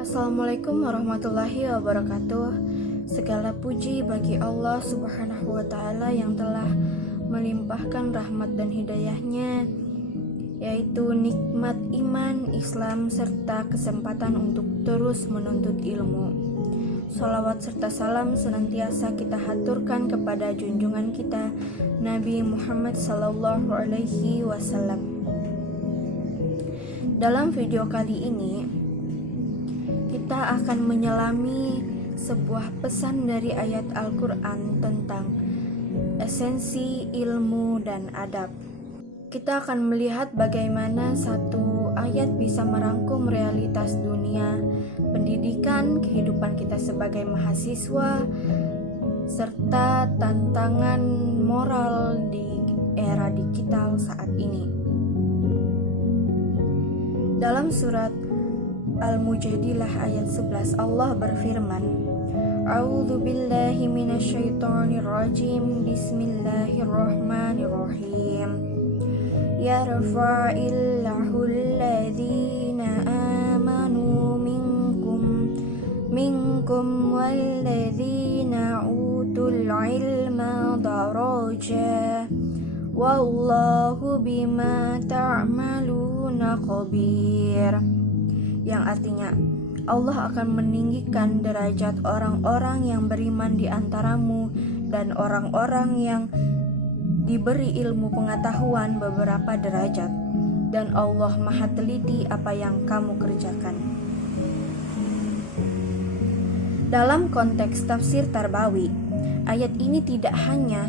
Assalamualaikum warahmatullahi wabarakatuh. Segala puji bagi Allah Subhanahu wa Ta'ala yang telah melimpahkan rahmat dan hidayahnya, yaitu nikmat iman, Islam, serta kesempatan untuk terus menuntut ilmu. Shalawat serta salam senantiasa kita haturkan kepada junjungan kita Nabi Muhammad Sallallahu Alaihi Wasallam. Dalam video kali ini kita akan menyelami sebuah pesan dari ayat Al-Quran tentang esensi ilmu dan adab. Kita akan melihat bagaimana satu ayat bisa merangkum realitas dunia, pendidikan, kehidupan kita sebagai mahasiswa, serta tantangan moral di era digital saat ini. Dalam surat Al-Mujadilah ayat 11 Allah berfirman, A'udzu billahi minasyaitonir rajim. Bismillahirrahmanirrahim. Yarfa'illahu alladhina amanu minkum walladhina utul ilma daraja. Wallahu bima ta'maluna khabir. Yang artinya, Allah akan meninggikan derajat orang-orang yang beriman di antaramu dan orang-orang yang diberi ilmu pengetahuan beberapa derajat, dan Allah Maha teliti apa yang kamu kerjakan. Dalam konteks tafsir Tarbawi, ayat ini tidak hanya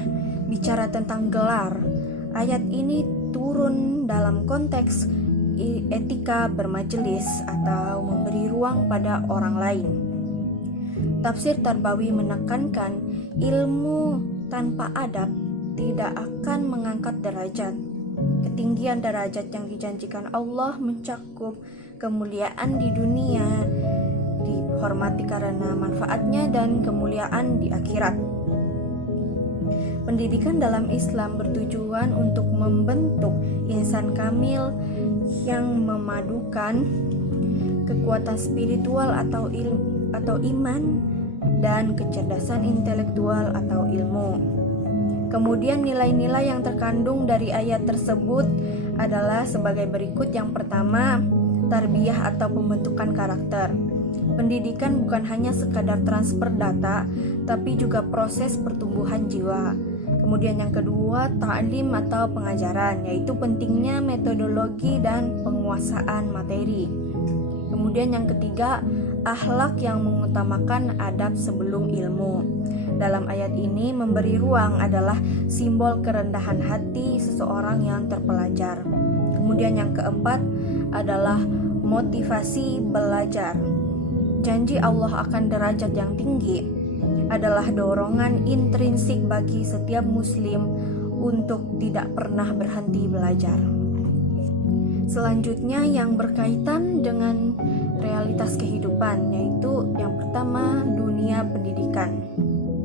bicara tentang gelar. Ayat ini turun dalam konteks etika bermajelis atau memberi ruang pada orang lain. Tafsir Tarbawi menekankan ilmu tanpa adab tidak akan mengangkat derajat. Ketinggian derajat yang dijanjikan Allah mencakup kemuliaan di dunia, dihormati karena manfaatnya, dan kemuliaan di akhirat. Pendidikan dalam Islam bertujuan untuk membentuk insan kamil yang memadukan kekuatan spiritual atau iman dan kecerdasan intelektual atau ilmu. Kemudian nilai-nilai yang terkandung dari ayat tersebut adalah sebagai berikut. Yang pertama, tarbiyah atau pembentukan karakter. Pendidikan bukan hanya sekadar transfer data, tapi juga proses pertumbuhan jiwa. Kemudian yang kedua, ta'lim atau pengajaran, yaitu pentingnya metodologi dan penguasaan materi. Kemudian yang ketiga, akhlak yang mengutamakan adab sebelum ilmu. Dalam ayat ini memberi ruang adalah simbol kerendahan hati seseorang yang terpelajar. Kemudian yang keempat adalah motivasi belajar. Janji Allah akan derajat yang tinggi adalah dorongan intrinsik bagi setiap muslim untuk tidak pernah berhenti belajar. Selanjutnya yang berkaitan dengan realitas kehidupan, yaitu yang pertama, dunia pendidikan.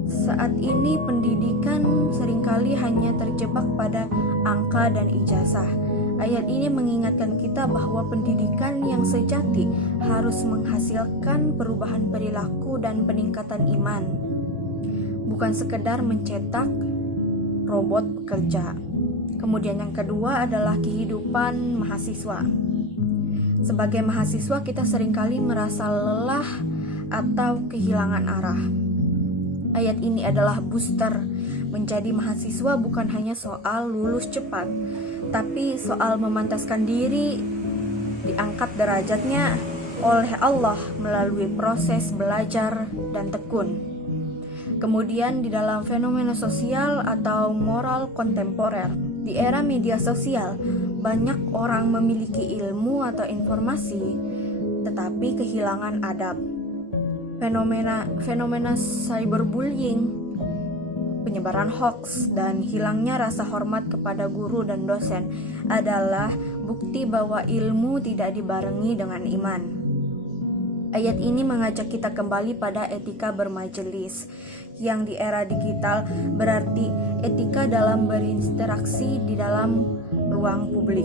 Saat ini pendidikan seringkali hanya terjebak pada angka dan ijazah. Ayat ini mengingatkan kita bahwa pendidikan yang sejati harus menghasilkan perubahan perilaku dan peningkatan iman, bukan sekedar mencetak robot pekerja. Kemudian yang kedua adalah kehidupan mahasiswa. Sebagai mahasiswa kita seringkali merasa lelah atau kehilangan arah. Ayat ini adalah booster. Menjadi mahasiswa bukan hanya soal lulus cepat, tapi soal memantaskan diri, diangkat derajatnya oleh Allah melalui proses belajar dan tekun. Kemudian di dalam fenomena sosial atau moral kontemporer, di era media sosial, banyak orang memiliki ilmu atau informasi tetapi kehilangan adab. Fenomena cyberbullying, penyebaran hoax, dan hilangnya rasa hormat kepada guru dan dosen adalah bukti bahwa ilmu tidak dibarengi dengan iman. Ayat ini mengajak kita kembali pada etika bermajelis, yang di era digital berarti etika dalam berinteraksi di dalam ruang publik.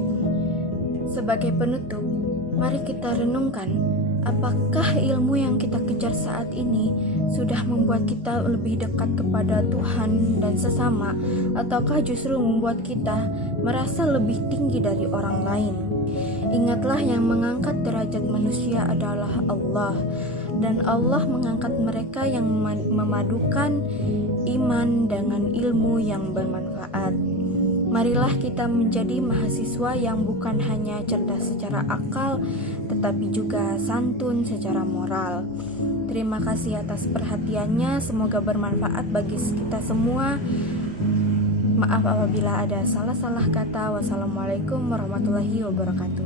Sebagai penutup, mari kita renungkan Apakah ilmu yang kita kejar saat ini sudah membuat kita lebih dekat kepada Tuhan dan sesama, ataukah justru membuat kita merasa lebih tinggi dari orang lain? Ingatlah, yang mengangkat derajat manusia adalah Allah, dan Allah mengangkat mereka yang memadukan iman dengan ilmu yang bermanfaat. Marilah kita menjadi mahasiswa yang bukan hanya cerdas secara akal, tetapi juga santun secara moral. Terima kasih atas perhatiannya, semoga bermanfaat bagi kita semua. Maaf apabila ada salah-salah kata. Wassalamualaikum warahmatullahi wabarakatuh.